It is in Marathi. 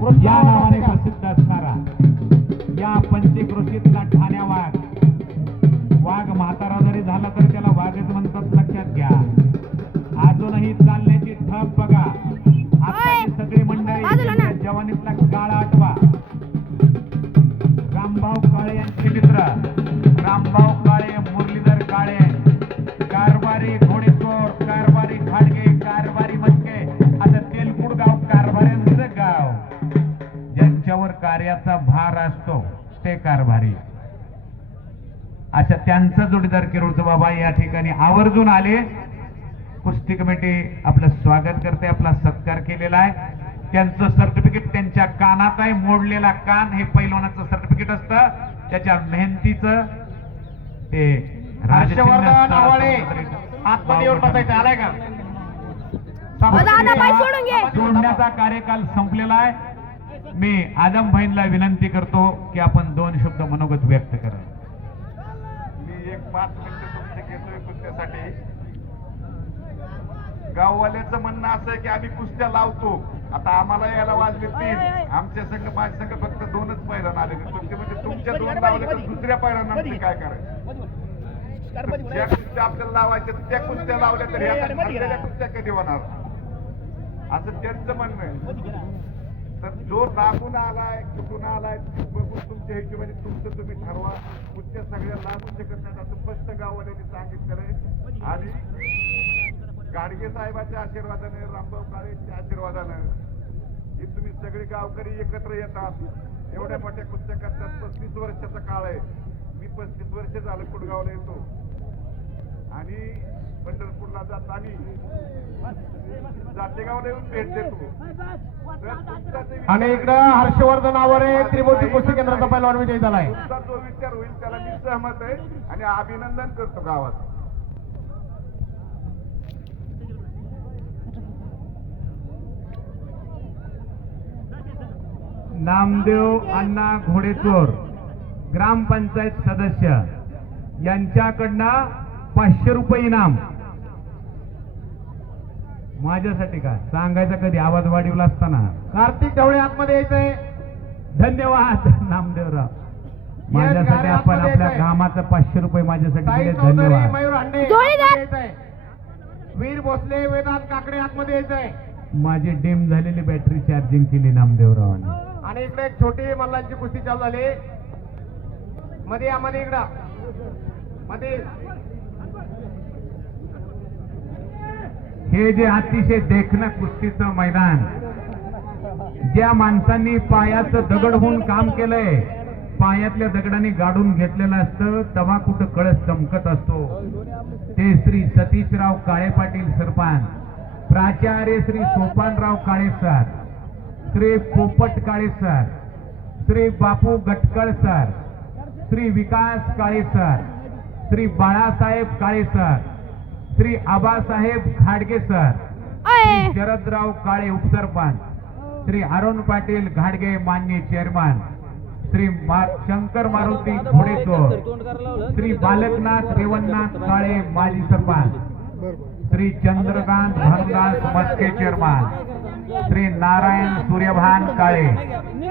या नावाने प्रसिद्ध असणारा या पंचक्रोशीतला ठाण्या वाघ. वाघ म्हातारा जरी झाला तर त्याला वाघच म्हणतात, लक्षात घ्या. अजूनही चालण्याची ठप बघा. आताची सगळी मंडळी जवानीतला काळ आठवा. रामभाऊ काळे यांचे मित्र रामभाऊ काळे, मुरलीधर काळे, कारभारी घोडेचोर, कारभारी खाडगे, कारभारी मस्के, असं तेलकुड गाव कारभाऱ्यांचं गाव. ज्यांच्यावर कार्याचा भार असतो ते कारभारी. अशा त्यांचा जोडीदार किरोळचं बाबा या ठिकाणी आवर्जून आले. कुस्ती कमिटी आपलं स्वागत करते, आपला सत्कार केलेला आहे. त्यांचं सर्टिफिकेट त्यांच्या कानात आहे. मोडलेला कान हे पैलवानाचं सर्टिफिकेट असतं, त्याच्या मेहनतीचं. ते हर्षवर्धन आवाळे आतमध्ये येऊन बसायचं, आलाय का? जोडण्याचा कार्यकाल संपलेला आहे. मी आदम भाईंना विनंती करतो की आपण 2 शब्द मनोगत व्यक्त करा. मी 5 मिनिटं तुमचे घेतोय कुस्त्यासाठी. गाववाल्याचं म्हणणं असं आहे की आम्ही कुस्त्या लावतो. आता आम्हाला यायला वाजले 3, आमच्या संघ माझ्या संघ फक्त 2च पैलवान आले. पण ते म्हणजे तुमच्या 2 लावले तर दुसऱ्या पैलवानांनी काय करायचं? ज्या कुस्त्या आपल्याला लावायच्या त्या कुस्त्या लावल्या तर ह्या कुस्त्या कधी होणार, असं त्यांचं म्हणणं आहे. तर जो लागून आलाय, कुठून आलाय बघून तुमच्या हिशोबाने तुमचं तुम्ही ठरवा. कुस्त्या सगळ्या लागू शकत नाही असं स्पष्ट गाववाल्यांनी सांगितलेलं आहे. आणि गाडगे साहेबांच्या आशीर्वादाने, रामभाऊ काळेच्या आशीर्वादानं हे तुम्ही सगळे गावकरी एकत्र येतात, एवढ्या मोठ्या कुस्त्या करतात. 35 वर्षाचा काळ आहे. मी 35 वर्ष झालं कुडगावला येतो आणि पंढरपूरला जात आणि जातेगावला येऊन भेट देतो. आणि इकडं हर्षवर्धन आवारे त्रिमूर्ती कुस्ती केंद्राचा पैलवान विजयी झालाय. तुमचा जो विचार होईल त्याला मी सहमत आहे आणि अभिनंदन करतो गावात. नामदेव अण्णा घोडेचोर, ग्रामपंचायत सदस्य, यांच्याकडनं 500 रुपये इनाम. माझ्यासाठी काय सांगायचं, कधी आवाज वाढवला असताना. कार्तिक ढवळे आतमध्ये यायचंय. धन्यवाद नामदेवराव. माझ्यासाठी आपण आपल्या कामाचं 500 रुपये माझ्यासाठी दिले. धन्यवाद. मयूर हांडे, वीर भोसले, वेदांत काकडे आतमध्ये यायचंय. माझी डिम झालेली बॅटरी चार्जिंग केली नामदेवरावांनी. आणि इकडे एक छोटी मल्लांची कुस्ती चालू झाली. मध्ये इकडं मध्ये हे जे अतिशय देखणं कुस्तीचं मैदान, ज्या माणसांनी पायाचं दगड होऊन काम केलंय, पायातल्या दगडांनी गाडून घेतलेलं असतं, तेव्हा कुठं कळस चमकत असतो. ते श्री सतीशराव काळे पाटील सरपंच, प्राचार्य श्री सोपानराव काळे सर, श्री पोपट काळे सर, श्री बापू गटकळ सर, श्री विकास काळे सर, श्री बाळासाहेब काळे सर, श्री आबासाहेब घाडगे सर, श्री शरदराव काळे उपसरपंच, श्री अरुण पाटील घाडगे मान्य चेअरमन, श्री शंकर मारुती घोडेचोर, श्री बालकनाथ रेवणनाथ काळे माजी सरपंच, श्री चंद्रकांत भानुदास मस्के चेअरमन, श्री नारायण सूर्यभान काळे.